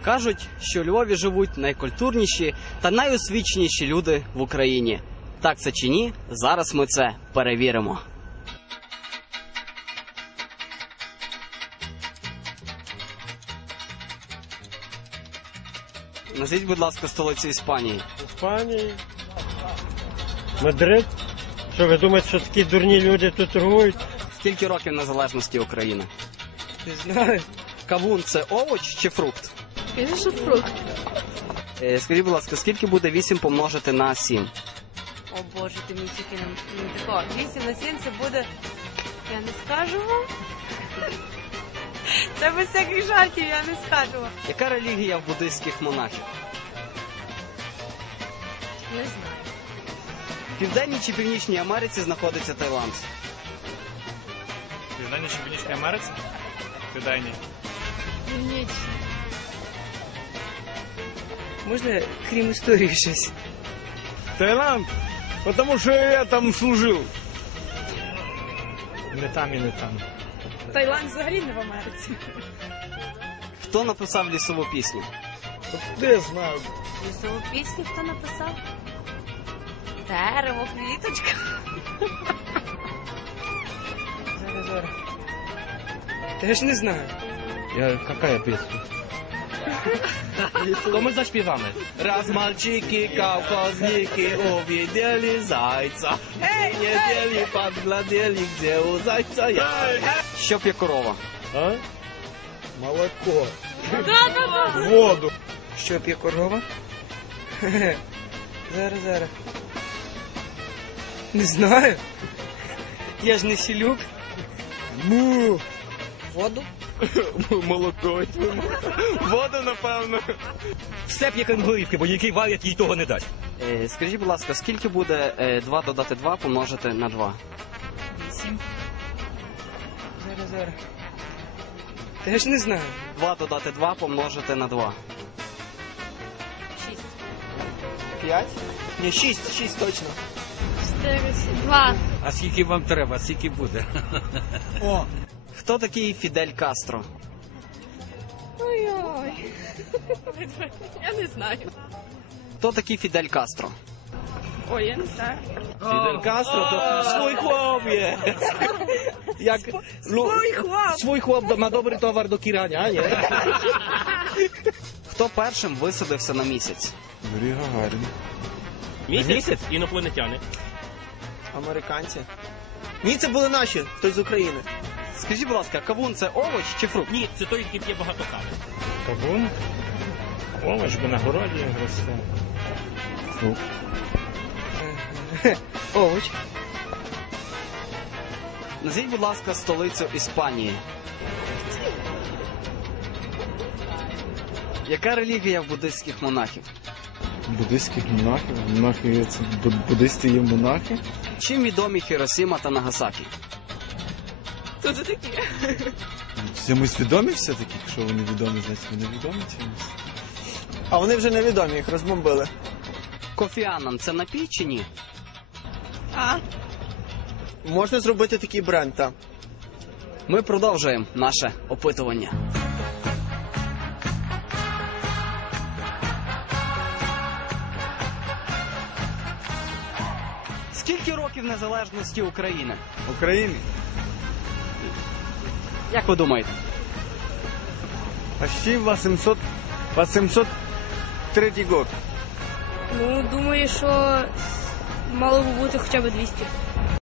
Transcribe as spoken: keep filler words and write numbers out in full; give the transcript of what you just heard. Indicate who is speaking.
Speaker 1: Кажуть, що у Львові живуть найкультурніші та найосвіченіші люди в Україні. Так це чи ні? Зараз ми це перевіримо. Назвіть, будь ласка, столицю Іспанії.
Speaker 2: Іспанії. Мадрид. Що ви думаєте, що такі дурні люди тут торгують?
Speaker 1: Скільки років незалежності України?
Speaker 2: Не знаю.
Speaker 1: Кавун – це овоч чи фрукт?
Speaker 3: Звісно, фрукт.
Speaker 1: Е, скажіть, будь ласка, скільки буде вісім помножити на сім?
Speaker 3: О боже, ти мені тільки не, не такого. вісім на сім це буде... Я не скажу вам. Це без всяких жартів, я не скажу вам.
Speaker 1: Яка релігія в буддистських монахів?
Speaker 3: Не знаю.
Speaker 1: В Південній чи Північній Америці знаходиться Таїланд?
Speaker 4: В Південній чи Північній Америці? Південній.
Speaker 3: Ніч.
Speaker 5: Можна, крім історії, щось?
Speaker 6: Таиланд, потому что я там служил.
Speaker 4: Не там і не там.
Speaker 3: Таїланд взагалі не в Америці.
Speaker 1: Хто написав лісову пісню?
Speaker 6: Де знаю.
Speaker 3: Лісову пісню хто написав? Дерево, квіточка.
Speaker 5: Зараз, зараз. Теж не знаю.
Speaker 6: Я, какая песня?
Speaker 4: То ми заспіваємо.
Speaker 6: Раз мальчики колхозники увидели зайца, недели подглядели, где у зайца я.
Speaker 1: Що п'є корова?
Speaker 6: А? Молоко.
Speaker 3: Да-да-да.
Speaker 6: Воду.
Speaker 5: Що п'є корова? Зараз, зараз. Не знаю. Я ж не селюк.
Speaker 6: Му.
Speaker 5: Воду?
Speaker 6: Молоко. Воду, напевно.
Speaker 4: Все п'є канглівки, бо який варять, їй того не дасть.
Speaker 1: Е, скажіть, будь ласка, скільки буде е, два додати два помножити на два?
Speaker 3: Вісім.
Speaker 5: Зараз, зараз. Теж не знаю.
Speaker 1: два додати два помножити на два.
Speaker 3: Шість.
Speaker 5: П'ять? Ні, шість, шість точно.
Speaker 3: Чотири, два.
Speaker 4: А скільки вам треба, скільки буде?
Speaker 1: О! Хто такий Фідель Кастро?
Speaker 3: Ой-ой. Я не знаю.
Speaker 1: Хто такий Фідель Кастро?
Speaker 3: Ой, я не знаю.
Speaker 6: Фідель Кастро, то свій хлоп є. Як свій хлоп. Свій хлоп на добрий товар до кірання, а ні?
Speaker 1: Хто першим висадився на місяць?
Speaker 6: Юрій Гагарін.
Speaker 4: Місяць? Інопланетяни.
Speaker 5: Американці. Ні, це були наші, хтось з України.
Speaker 1: Скажіть, будь ласка, кавун – це овоч чи фрукт?
Speaker 4: Ні, це той, який п'є багато кави.
Speaker 2: Кавун. Овоч, бо на городі росте.
Speaker 6: Фрукт.
Speaker 5: Овоч.
Speaker 1: Назвіть, будь ласка, столицю Іспанії. Яка релігія в буддистських монахів?
Speaker 6: Буддистських монахів. Монахи, це бу- буддисти є монахи.
Speaker 1: Чим відомі Хіросіма та Нагасакі?
Speaker 3: Хто це такі?
Speaker 6: Чимось відомі все-таки? Якщо вони відомі, значить вони відомі чимось.
Speaker 5: А вони вже невідомі, їх розбомбили.
Speaker 1: Кофі Аннан – це напій чи ні?
Speaker 3: А?
Speaker 5: Можна зробити такий бренд, так.
Speaker 1: Ми продовжуємо наше опитування. Скільки років незалежності України?
Speaker 6: України?
Speaker 1: Як ви думаєте?
Speaker 6: Почти вісімсот, вісімсот третій год.
Speaker 3: Ну, думаю, що мало би бути хоча б двісті.